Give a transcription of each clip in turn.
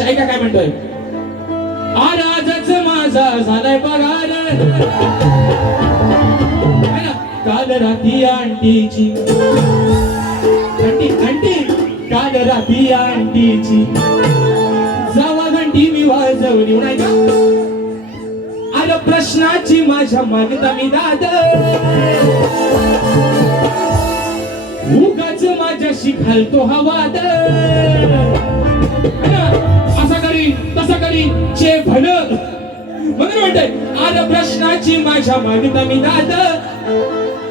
लक्ष ऐका काय म्हणतोय? अरे आजच माझा झालाय पगार ना? काल राती आंटीची. आंटी आंटी काल राती आंटीची. जावा घंटी मी वाजवली नाही का? अरे प्रश्नाची माझ्या मागता मी दाद. उगाच माझ्याशी घालतो हा वाद. प्रश्नाची माझ्या मागता मी दाद.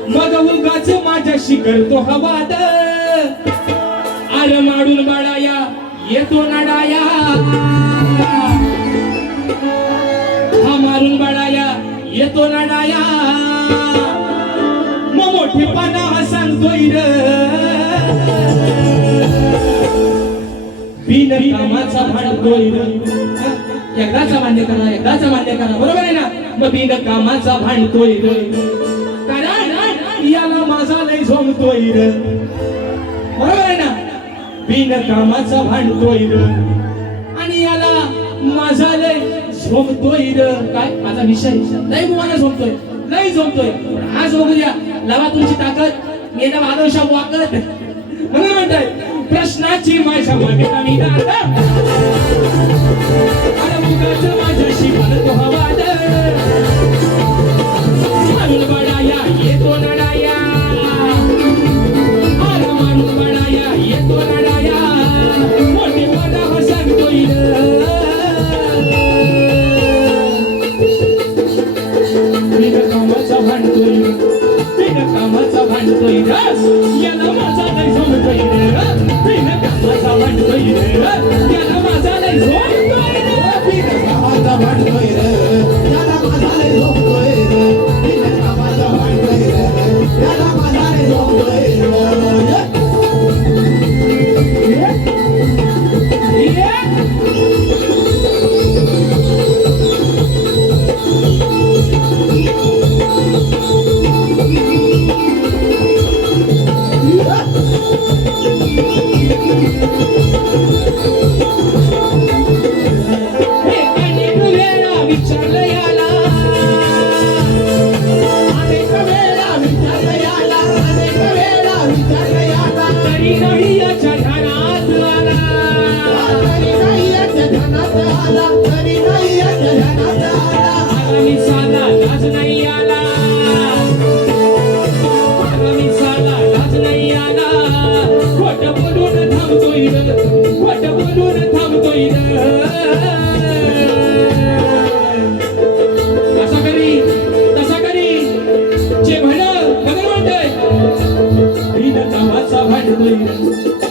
मग उगाच माझ्याशी करतो हा वाद. माडून बाळाया येतो नाडाया. हा मारून बाळाया येतो नाडाया. मग मोठेपणा सांगतो सांगतोय र. बिन कामाचा भांडतोय एकदाचा मान्य करा एकदाचा मान्य करा. बरोबर आहे ना? मग बिन कामाचा भांडतोय कारण याला माझा नाही झोमतोय र बरोबर आहे ना? बिन कामाचा भांडतोय र आणि याला माझा लय झोमतोय र काय? माझा विषय. लय गुवाना झोमतोय लय झोमतोय हा आज बघू द्या. लावा तुमची ताकद येणं आदर्श वाकत. म्हणून म्हणताय? प्रश्नाची माझ्या मागे मी दादा माझ्याशी थांबतोय र खोट बोलून थांबतोय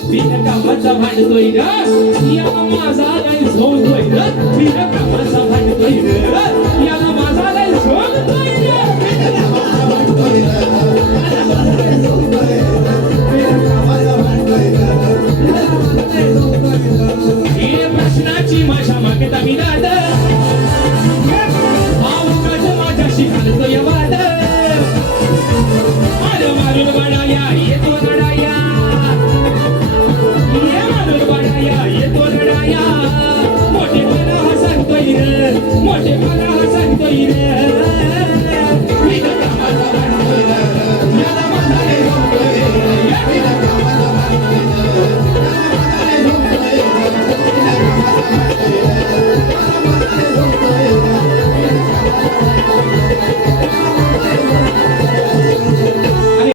र बिन कामाचा भांडतोय र याला माझा नाही झोंबतोय र बिन कामाचा भांडतोय र याला माझा नाही झोंबतोय र कामाचा भांडतोय रे याला माझा लय झोपतोय रे बिना कामाचा भांडतोय याला माझा लय हे प्रश्नाची माझ्या मागता मी दाद माझ्याशी घालतोय वाद मारून